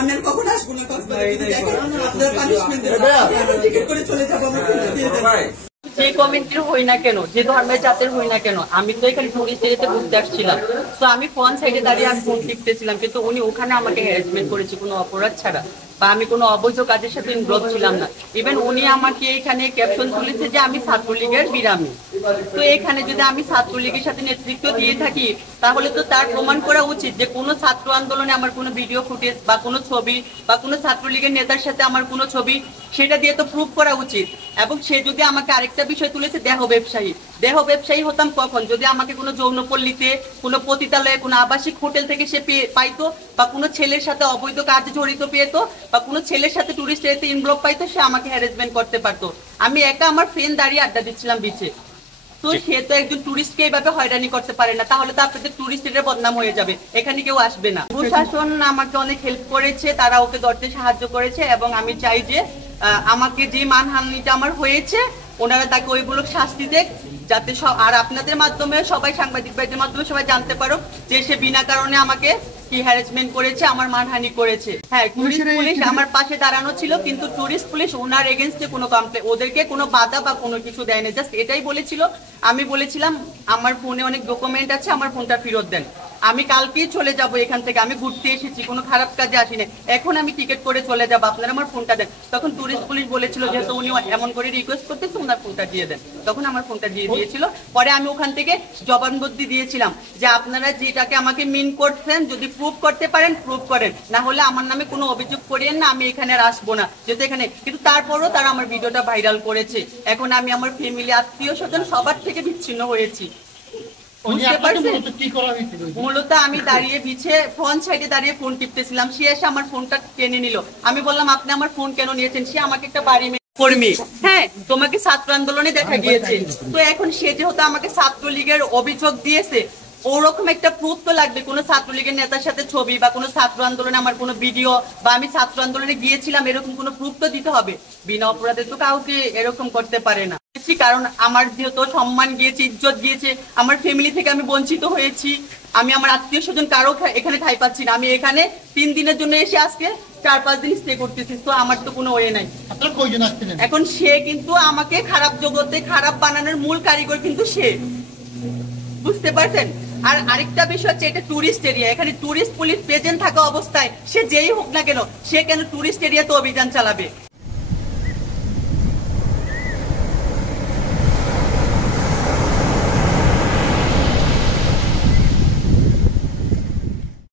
আমি কখন আসবো না টিকিট করে চলে যাবো। যে কমিউনিটির হই না কেন, যে ধর্মের জাতের হই না কেন, আমি তো এখানে টুরিস্ট এরিয়াতে ঘুরতে আসছিলাম। তো আমি ফোন সাইডে দাঁড়িয়ে আমি ফোন টিপতেছিলাম, কিন্তু উনি ওখানে আমাকে হ্যারাসমেন্ট করেছে কোনো অপরাধ ছাড়া, বা আমি কোনো অবৈধ কাজের সাথে ইনভলভ ছিলাম না। ইভেন উনি আমাকে এখানে ক্যাপশন তুলেছে যে আমি ছাত্রলীগের বিরামী। তো এখানে যদি আমি ছাত্রলীগের সাথে নেতৃত্ব দিয়ে থাকি, তাহলে তো তার প্রমাণ করা উচিত যে কোনো ছাত্র আন্দোলনে আমার কোনো ভিডিও ফুটেজ বা কোনো ছবি বা কোনো ছাত্রলীগের নেতার সাথে আমার কোনো ছবি, সেটা দিয়ে তো প্রুফ করা উচিত। এবং সে যদি আমাকে আরেকটা বিষয় তুলেছে দেহ ব্যবসায়ী, দেহ ব্যবসায়ী হতাম কখন? যদি আমাকে কোনো যৌনপল্লীতে, কোনো পতিতালয়ে, কোনো আবাসিক হোটেল থেকে সে পাইতো, বা কোনো ছেলের সাথে অবৈধ কাজে জড়িত পেতো, বা কোনো ছেলের সাথে টুরিস্ট এরিয়াতে ইনভলভ পাইতো, সে আমাকে হ্যারাসমেন্ট করতে পারতো। আমি একা আমার ফ্রেন্ড দাঁড়িয়ে আড্ডা দিচ্ছিলাম বিচে। তো সে তো একজন টুরিস্টকে এইভাবে হয়রানি করতে পারে না, তাহলে তো আপনাদের টুরিস্ট এর বদনাম হয়ে যাবে, এখানে কেউ আসবে না। প্রশাসন আমাকে অনেক হেল্প করেছে, তারা ওকে ধরতে সাহায্য করেছে, এবং আমি চাই যে আমাকে যে মানহানিটা আমার হয়েছে ওনারা তাকে ওইগুলো শাস্তি দেখ, যাতে সব, আর আপনাদের মাধ্যমে সবাই, সাংবাদিক ভাইদের মাধ্যমে সবাই জানতে পারো যে সে বিনা কারণে আমাকে কি হ্যারাসমেন্ট করেছে, আমার মানহানি করেছে। হ্যাঁ, টুরিস্ট পুলিশ আমার পাশে দাঁড়ানো ছিল, কিন্তু টুরিস্ট পুলিশ ওনার এগেনস্টে কোনো কমপ্লেন, ওদেরকে কোনো বাধা বা কোনো কিছু দেয়নি, জাস্ট এটাই বলেছিল। আমি বলেছিলাম আমার ফোনে অনেক ডকুমেন্ট আছে, আমার ফোনটা ফেরত দেন, আমি কালকেই চলে যাব এখান থেকে, আমি ঘুরতে এসেছি, কোনো খারাপ কাজে আসিনি, এখন আমি টিকিট করে চলে যাব, আপনারা আমার ফোনটা দেন। তখন টুরিস্ট পুলিশ বলেছিল যেহেতু উনি এমন করে রিকোয়েস্ট করতেছে, ওনার ফোনটা দিয়ে দেন, তখন আমার ফোনটা দিয়ে দিয়েছিল। পরে আমি ওখান থেকে জবানবন্দি দিয়েছিলাম যে আপনারা যেটাকে আমাকে মিন করছেন, যদি প্রুভ করতে পারেন প্রুভ করেন, না হলে আমার নামে কোনো অভিযোগ করিয়েন না, আমি এখানে আর আসবো না, যেহেতু এখানে। কিন্তু তারপরও তারা আমার ভিডিওটা ভাইরাল করেছে, এখন আমি আমার ফ্যামিলি, আত্মীয় স্বজন সবার থেকে বিচ্ছিন্ন হয়েছি। মূলত আমি দাঁড়িয়ে বিছে ফোন সাইডে দাঁড়িয়ে ফোন টিপতেছিলাম, সে এসে আমার ফোনটা টেনে নিল। আমি বললাম আপনি আমার ফোন কেন নিয়েছেন? সে আমাকে একটা বাড়ি কর্মী, হ্যাঁ তোমাকে ছাত্র আন্দোলনে দেখা গিয়েছে, তো এখন সে যেহেতু আমাকে ছাত্রলীগের অভিযোগ দিয়েছে, ওরকম একটা প্রুফ তো লাগবে, কোনো ছাত্রলীগের নেতার সাথে ছবি বা কোনো ছাত্র আন্দোলনে আমার কোনো ভিডিও বা আমি ছাত্র আন্দোলনে গিয়েছিলাম, এরকম কোনো প্রুফ তো দিতে হবে। বিনা অপরাধে তো কাউকে এরকম করতে পারে না, কারণ আমার যেহেতু সম্মান গিয়েছে, ইজ্জত গিয়েছে, আমার ফ্যামিলি থেকে আমি বঞ্চিত হয়েছি, আমি আমার আত্মীয় স্বজন কারো এখানে ঠাঁই পাচ্ছি না। আমি এখানে 3 দিনের জন্য এসে আজকে 4-5 দিন স্টে করতেছি, তো আমার তো কোনো ওয়ে নাই। এখন সে কিন্তু আমাকে খারাপ জগতে খারাপ বানানোর মূল কারিগর কিন্তু সে, বুঝতে পারছেন? আর আরেকটা বিষয় হচ্ছে এটা টুরিস্ট এরিয়া, এখানে টুরিস্ট পুলিশ প্রেজেন্ট থাকা অবস্থায় সে যেই হোক না কেন, সে কেন টুরিস্ট এরিয়াতে অভিযান চালাবে?